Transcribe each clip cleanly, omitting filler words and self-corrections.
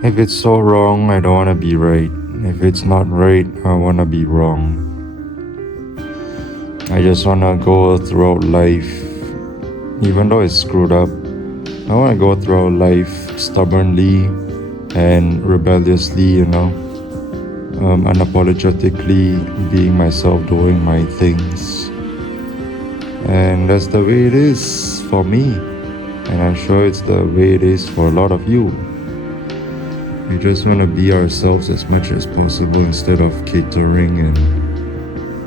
If it's so wrong, I don't want to be right. If it's not right, I want to be wrong. I just want to go throughout life, even though it's screwed up. I want to go throughout life stubbornly and rebelliously, unapologetically being myself, doing my things. And that's the way it is for me. And I'm sure it's the way it is for a lot of you. We just want to be ourselves as much as possible instead of catering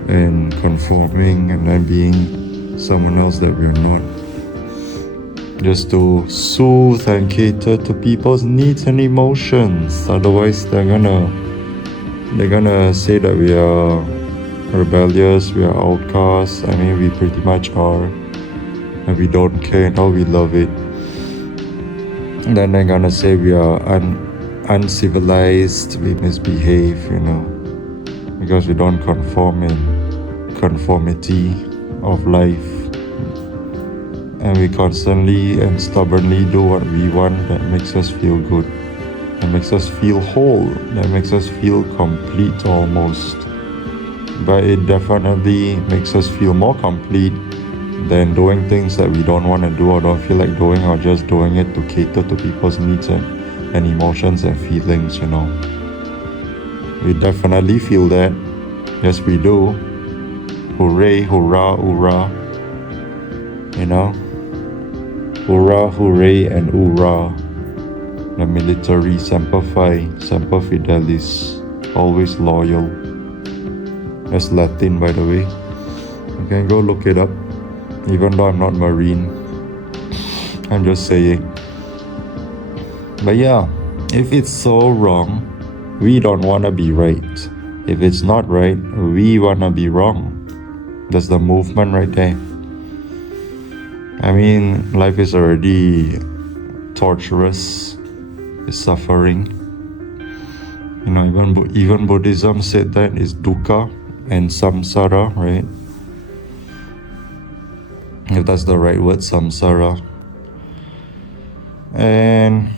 and conforming and then being someone else that we're not. Just to soothe and cater to people's needs and emotions. Otherwise, they're gonna say that we are rebellious, we are outcasts. I mean, we pretty much are, and we don't care, and how we love it. And then they're gonna say we are uncivilized, we misbehave, because we don't conform in conformity of life. And we constantly and stubbornly do what we want that makes us feel good, that makes us feel whole, that makes us feel complete almost. But it definitely makes us feel more complete than doing things that we don't want to do or don't feel like doing, or just doing it to cater to people's needs and emotions and feelings, We definitely feel that. Yes, we do. Hooray, hurrah, hurrah. Hurrah, hooray, and hoorah. The military, semper fi, semper fidelis, always loyal. That's Latin, by the way. You can go look it up, even though I'm not Marine. I'm just saying. But yeah, if it's so wrong, we don't want to be right. If it's not right, we want to be wrong. That's the movement right there. I mean, life is already torturous, it's suffering. Even Buddhism said that is dukkha and samsara, right? If that's the right word, samsara. And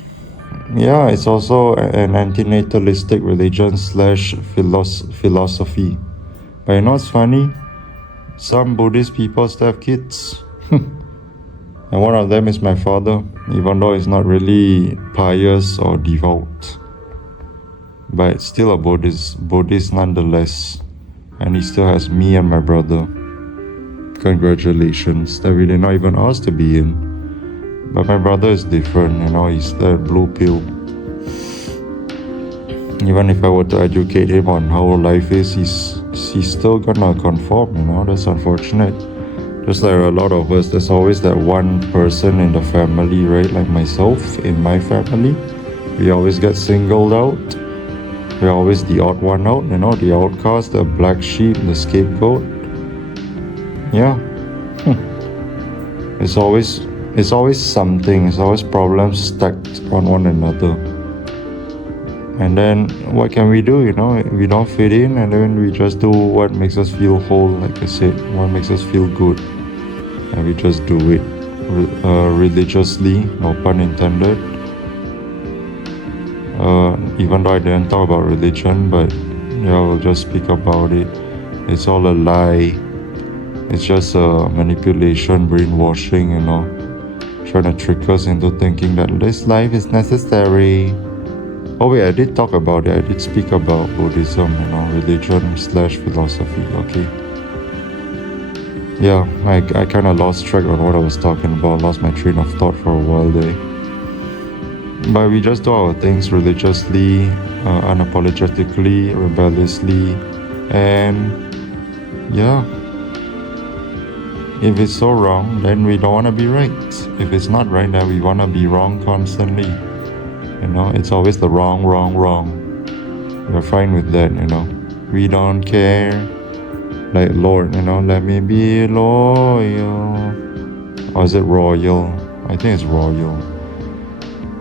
yeah, it's also an antinatalistic religion / philosophy. But it's funny? Some Buddhist people still have kids. And one of them is my father, even though he's not really pious or devout. But still a Buddhist nonetheless. And he still has me and my brother. Congratulations, that we did not even ask to be in. But my brother is different, he's the blue pill. Even if I were to educate him on how life is, he's still gonna conform, that's unfortunate. Just like a lot of us, there's always that one person in the family, right? Like myself, in my family, we always get singled out. We're always the odd one out, the outcast, the black sheep, the scapegoat. Yeah. It's always something, it's always problems stacked on one another. And then what can we do, We don't fit in, and then we just do what makes us feel whole, like I said, what makes us feel good. And we just do it religiously, no pun intended. Even though I didn't talk about religion, but yeah, we'll just speak about it. It's all a lie. It's just a manipulation, brainwashing, trying to trick us into thinking that this life is necessary. Oh wait, I did talk about it. I did speak about Buddhism, religion / philosophy, okay? Yeah, I kind of lost track on what I was talking about, lost my train of thought for a while there. But we just do our things religiously, unapologetically, rebelliously, and yeah. If it's so wrong, then we don't want to be right. If it's not right, then we want to be wrong constantly. It's always the wrong. We're fine with that, We don't care. Like Lord, let me be loyal. Or is it royal? I think it's royal.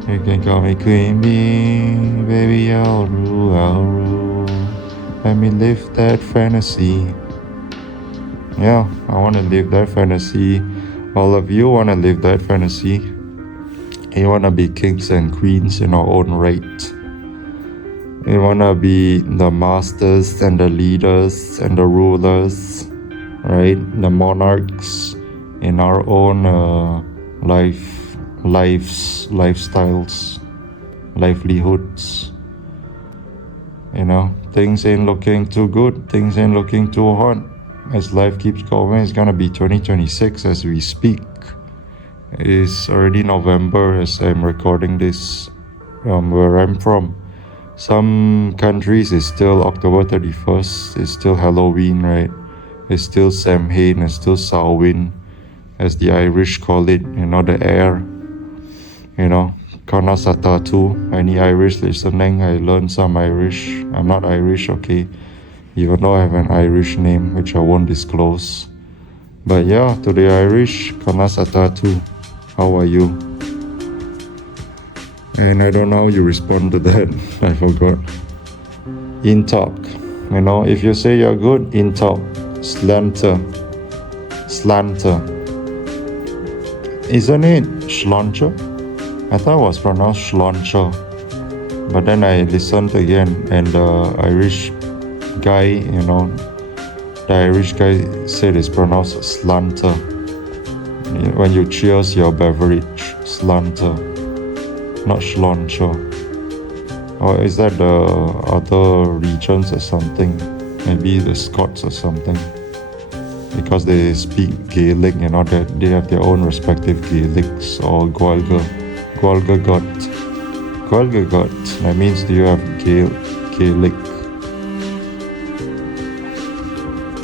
You can call me Queen Bee, baby, I'll rule. Let me live that fantasy. Yeah, I want to live that fantasy. All of you want to live that fantasy. You want to be kings and queens in our own right. We want to be the masters and the leaders and the rulers, right? The monarchs in our own lifestyles, livelihoods. Things ain't looking too good. Things ain't looking too hot. As life keeps going, it's gonna be 2026 as we speak. It's already November as I'm recording this where I'm from. Some countries it's still October 31st. It's still Halloween, right? It's still Samhain. It's still Samhain, as the Irish call it. The air. Kana Satatu. Any Irish listening? I learned some Irish. I'm not Irish, okay? Even though I have an Irish name, which I won't disclose. But yeah, to the Irish, Kana Satatu. How are you? And I don't know how you respond to that. I forgot. In talk. If you say you're good, in talk. Slanter. Isn't it schlancher? I thought it was pronounced schlancher. But then I listened again and the Irish guy, said it's pronounced slanter. When you cheers your beverage, slanter, not schlancher. Or is that the other regions or something? Maybe the Scots or something. Because they speak Gaelic, they have their own respective Gaelics or Gaeilge got. That means do you have Gaelic?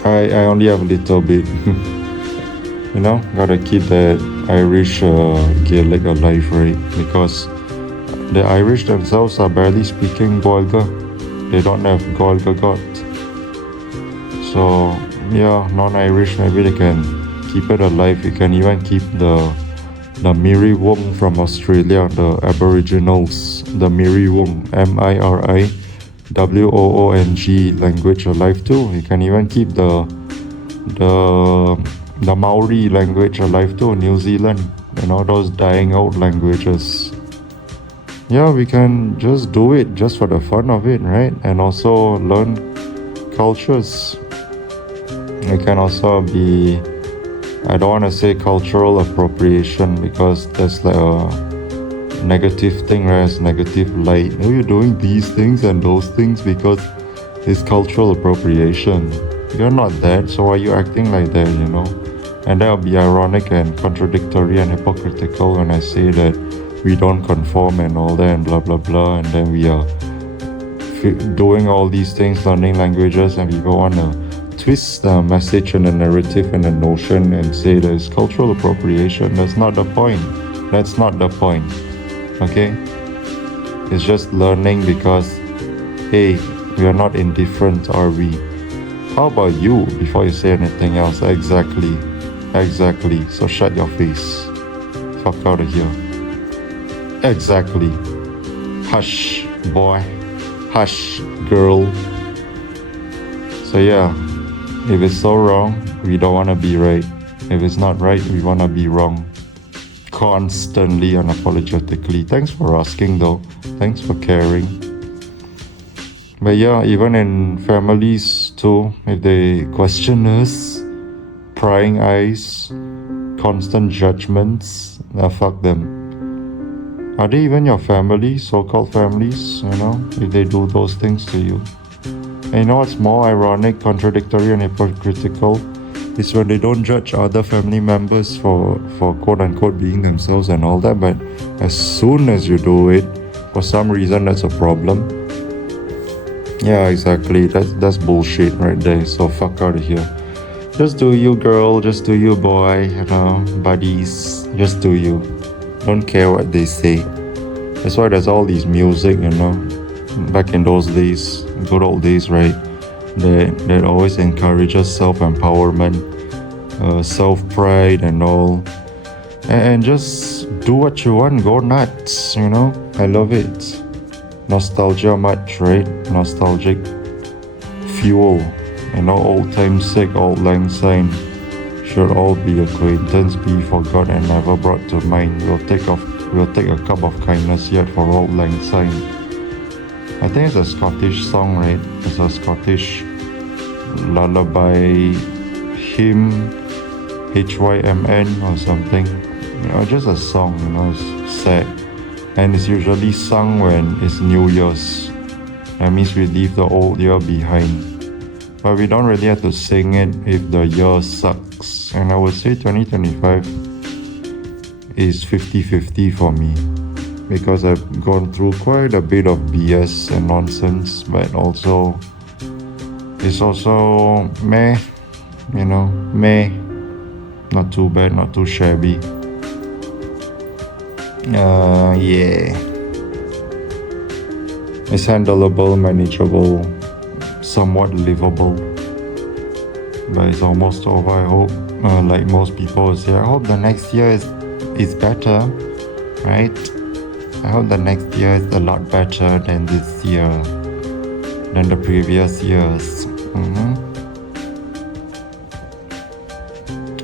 I only have a little bit. Gotta keep that Irish Gaelic alive, right? Because the Irish themselves are barely speaking Gaeilge. They don't have Gaeilge got. So yeah, non-Irish, maybe they can keep it alive. You can even keep the Miri Wong from Australia, the Aboriginals, the Miri Wong, MIRIWOONG language alive too. You can even keep the Maori language alive too, New Zealand, those dying out languages. Yeah, we can just do it just for the fun of it, right? And also learn cultures. It can also be, I don't want to say cultural appropriation because that's like a negative thing, right? It's negative light. You're doing these things and those things because it's cultural appropriation. You're not that, so why are you acting like that, And that will be ironic and contradictory and hypocritical when I say that we don't conform and all that and blah blah blah, and then we are doing all these things, learning languages, and people want to twist the message and the narrative and the notion and say there's cultural appropriation. That's not the point. Okay? It's just learning because, hey, we are not indifferent, are we? How about you before you say anything else? Exactly. So shut your face. Fuck out of here. Exactly. Hush, boy. Hush, girl. So yeah, if it's so wrong, we don't want to be right. If it's not right, we want to be wrong. Constantly, unapologetically. Thanks for asking though. Thanks for caring. But yeah, even in families too, if they question us, prying eyes, constant judgments, fuck them. Are they even your family, so-called families, if they do those things to you? And what's more ironic, contradictory and hypocritical is when they don't judge other family members for quote-unquote being themselves and all that, but as soon as you do it, for some reason that's a problem. Yeah, exactly, that's bullshit right there, so fuck out of here. Just do you, girl, just do you, boy, buddies, just do you. Don't care what they say. That's why there's all these music, back in those days, good old days, right? That always encourages self-empowerment, self-pride and all. And just do what you want, go nuts, I love it. Nostalgia much, right? Nostalgic fuel, old time sick, old lang syne. Should all be acquaintance, be forgot and never brought to mind. We'll take a cup of kindness yet for old lang syne. I think it's a Scottish song, right? It's a Scottish lullaby hymn, HYMN or something. Just a song, it's sad. And it's usually sung when it's New Year's. That means we leave the old year behind. But we don't really have to sing it if the year sucks. And I would say 2025 is 50-50 for me. Because I've gone through quite a bit of BS and nonsense. But also, it's also meh. Meh. Not too bad, not too shabby. Yeah. It's handleable, manageable, somewhat livable. But it's almost over, I hope. Like most people say, I hope the next year is better, right? I hope the next year is a lot better than this year, than the previous years.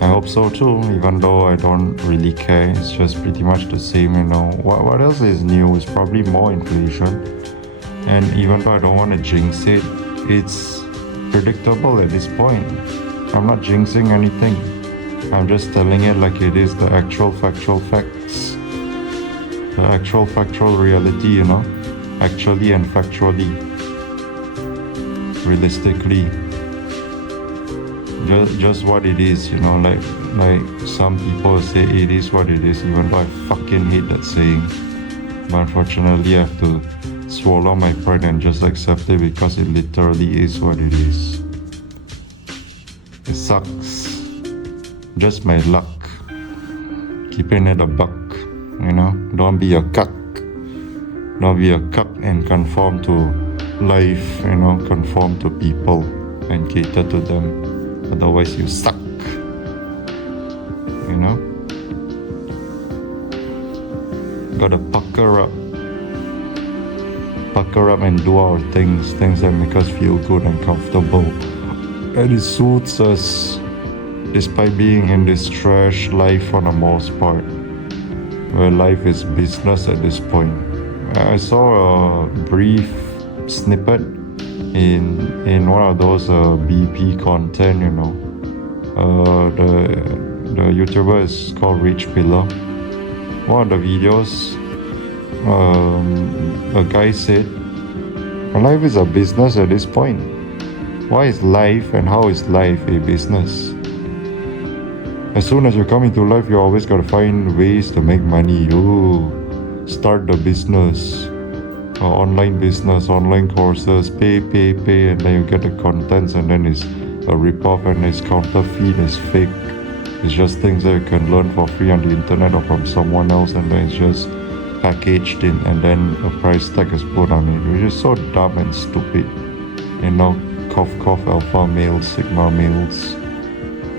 I hope so too, even though I don't really care. It's just pretty much the same, What else is new? It's probably more inflation. And even though I don't want to jinx it, it's predictable at this point. I'm not jinxing anything. I'm just telling it like it is, the actual factual facts. The actual factual reality, Actually and factually. Realistically. Just what it is, like some people say it is what it is, even though I fucking hate that saying. But unfortunately I have to swallow my pride and just accept it because it literally is what it is. It sucks. Just my luck. Keeping it a buck, Don't be a cuck. Don't be a cuck and conform to life, conform to people and cater to them. Otherwise you suck. Gotta pucker up and do our things that make us feel good and comfortable. And it suits us despite being in this trash life for the most part, where life is business at this point. I saw a brief snippet in one of those BP content, the YouTuber is called Rich Pillar. One of the videos, a guy said, life is a business at this point. Why is life and how is life a business? As soon as you come into life, you always gotta find ways to make money. You start the business, online business, online courses, pay, and then you get the contents, and then it's a rip-off and it's counterfeit, it's fake. It's just things that you can learn for free on the internet or from someone else, and then it's just packaged in, and then a price tag is put on it, which is so dumb and stupid. Cough, alpha males, sigma males,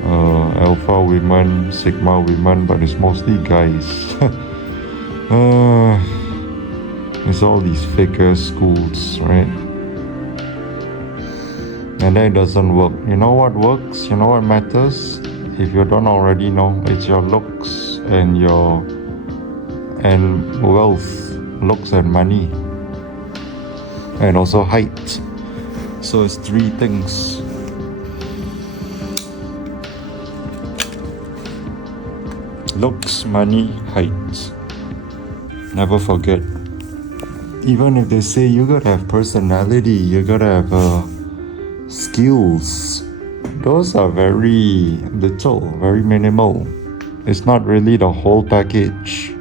alpha women, sigma women, but it's mostly guys. It's all these faker schools, right? And then it doesn't work. You know what works? You know what matters? If you don't already know, it's your looks and wealth, looks and money, and also height. So it's three things. Looks, money, height. Never forget. Even if they say you gotta have personality, you gotta have skills, those are very little, very minimal. It's not really the whole package.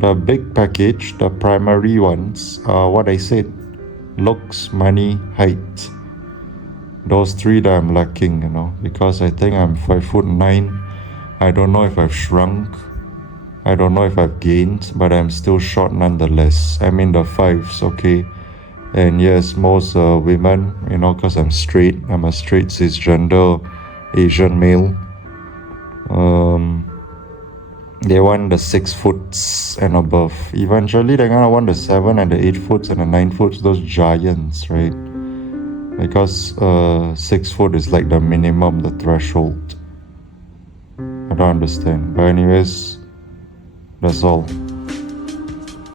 The big package, the primary ones, are what I said. Looks, money, height. Those three that I'm lacking, because I think I'm 5'9". I don't know if I've shrunk. I don't know if I've gained, but I'm still short nonetheless. I'm in the fives, okay? And yes, most women, because I'm straight, I'm a straight cisgender Asian male, they want the 6 foot and above. Eventually, they're gonna want the 7 and the 8 foot and the 9 foot, those giants, right? Because 6 foot is like the minimum, the threshold. I don't understand. But anyways, that's all.